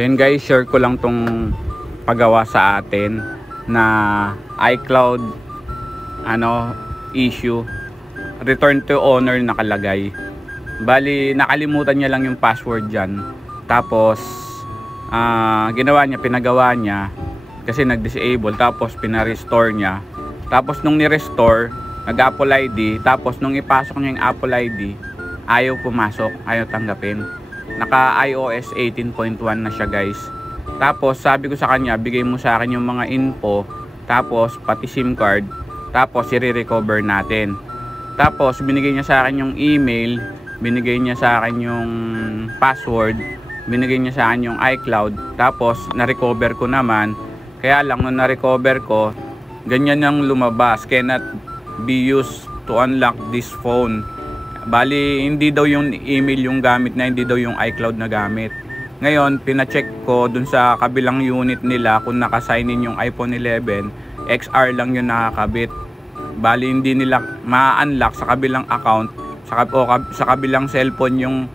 So yun guys, share ko lang tong pagawa sa atin na iCloud issue. Return to owner nakalagay. Bali nakalimutan niya lang yung password dyan. Tapos pinagawa niya kasi nag-disable, tapos pina-restore niya. Tapos nung ni-restore, nag-Apple ID, tapos nung ipasok niya yung Apple ID, ayaw pumasok, ayaw tanggapin. Naka iOS 18.1 na siya guys. Tapos sabi ko sa kanya, bigay mo sa akin yung mga info, tapos pati SIM card, tapos i-recover natin. Tapos binigay niya sa akin yung email, binigay niya sa akin yung password, binigay niya sa akin yung iCloud, tapos na-recover ko naman. Kaya lang nung na-recover ko, ganyan yung lumabas, cannot be used to unlock this phone. Bali hindi daw yung email yung gamit na, hindi daw yung iCloud na gamit. Ngayon pina-check ko dun sa kabilang unit nila kung naka-sign in yung iPhone 11, XR lang yung nakakabit. Bali hindi nila ma-unlock sa kabilang account, sa kabilang cellphone yung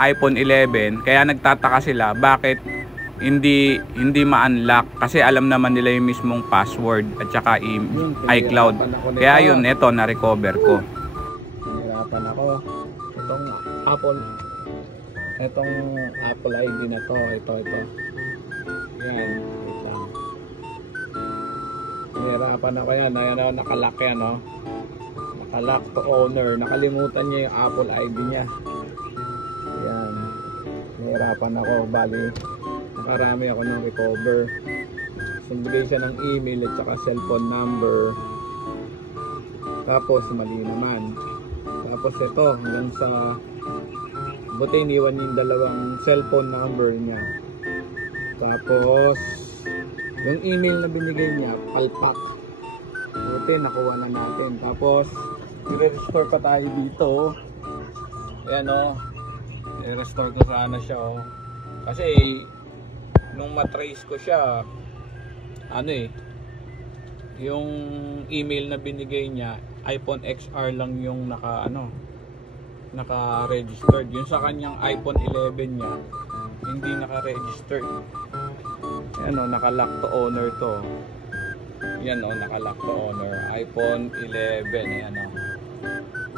iPhone 11. Kaya nagtataka sila bakit hindi ma-unlock, kasi alam naman nila yung mismong password at saka iCloud. Kaya yun, eto na-recover ko. Nahirapan ako. Itong Apple ID na to, ito. Yan, wait lang. Nahirapan ako yan. Ayan, nakalock yan, no? Nakalock to owner. Nakalimutan niya yung Apple ID niya. Yan. Nahirapan ako. Bali, nakarami ako ng recover. Sumbigay siya ng email at saka cellphone number. Tapos mali naman. Tapos ito, hanggang sa buti iniwan yung dalawang cellphone number niya. Tapos yung email na binigay niya, palpak. Buti nakuha na natin. Tapos i-restore pa tayo dito. Ayan o, i-restore ko sana siya o. Kasi nung matrace ko siya, yung email na binigay niya, iPhone XR lang yung naka-registered. Yung sa kanyang iPhone 11 niya, hindi naka-registered. Ayan o, naka-lock to owner to. Yan o, naka-lock to owner, iPhone 11. Ayan o.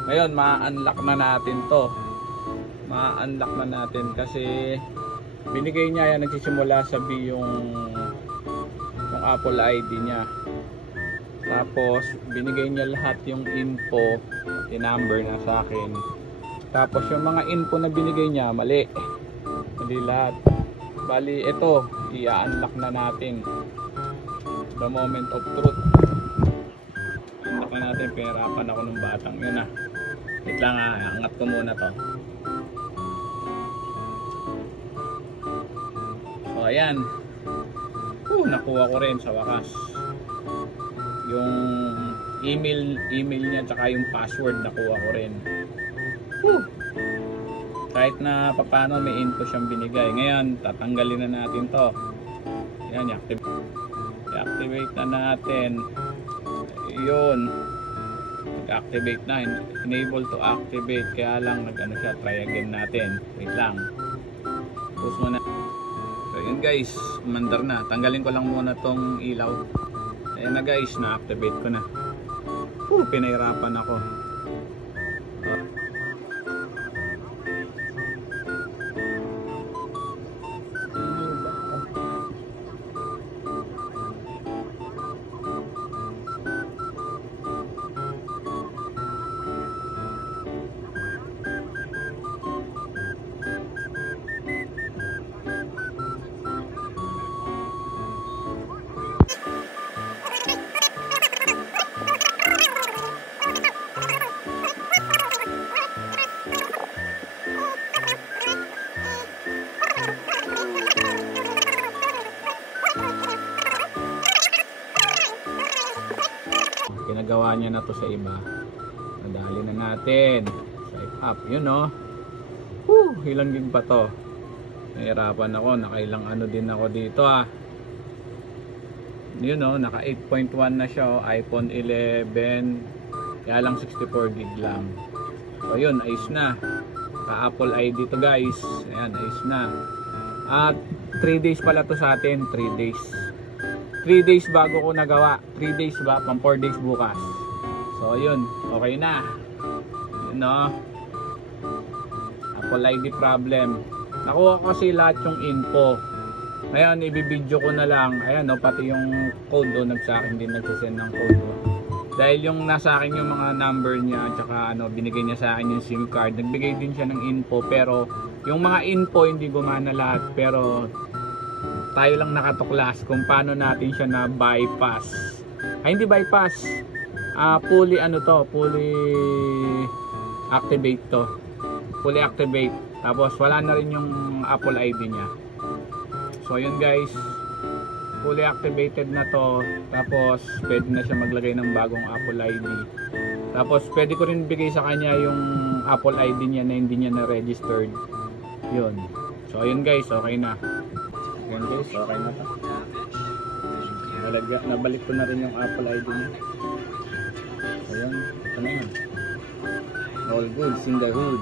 Ngayon, ma-unlock na natin to. Ma-unlock na natin kasi binigay niya, yan, nagsisimula sa B yung Apple ID niya. Tapos binigay niya lahat yung info, yung number na sa akin. Tapos yung mga info na binigay niya, mali lahat. Bali ito, i-unlock na natin. The moment of truth. Unlock na natin. Pinahirapan ako ng batang yun ah. Wait lang ah, angat ko muna to. So ayan, nakuha ko rin sa wakas yung email niya tsaka yung password, nakuha ko rin. Kahit na paano may info siyang binigay. Ngayon tatanggalin na natin to. Ayan, i-activate na natin. Yun, nag-activate na, enable to activate. Kaya lang nag-ano siya, try again natin. Wait lang, pause muna. So yun guys, umandar na. Tanggalin ko lang muna tong ilaw. Ayan na guys, na-activate ko na. Pinahirapan ako. Ginagawa niya na to sa iba. Nadali na natin. Swipe up, yun no. Ilang gig pa to. Nahirapan ako, nakailang ano din ako dito ah. Yun no, naka 8.1 na siya oh. iPhone 11. Kaya lang 64 gig lang. So yun, ayos na. Ka Apple ID to guys. Ayan, ayos na. At 3 days pala to sa atin, 3 days. 3 days bago ko nagawa. 3 days ba? Pang 4 days bukas. So yun, okay na. Yun no. Apple ID problem. Nakuha ko kasi lahat yung info. Ngayon, ibibideo ko na lang. Ayan no, pati yung code o nagsakin din nagsasend ng code o. Dahil yung nasa akin yung mga number niya, tsaka ano, binigay niya sa akin yung SIM card. Nagbigay din siya ng info, pero yung mga info hindi gumana lahat. Pero tayo lang nakatuklas kung paano natin siya na bypass. Ay, hindi bypass. Fully ano to, fully activate to. Fully activate. Tapos wala na rin yung Apple ID niya. So yun guys, fully activated na to. Tapos pwede na siya maglagay ng bagong Apple ID. Tapos pwede ko rin bigay sa kanya yung Apple ID niya na hindi niya na registered. Yun. So ayun guys, okay na. Yan guys, okay na to. Nabalik ko na rin yung Apple ID niya. Ayan, ito na yun. All goods in the hood.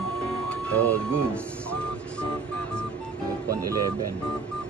All goods. iPhone 11.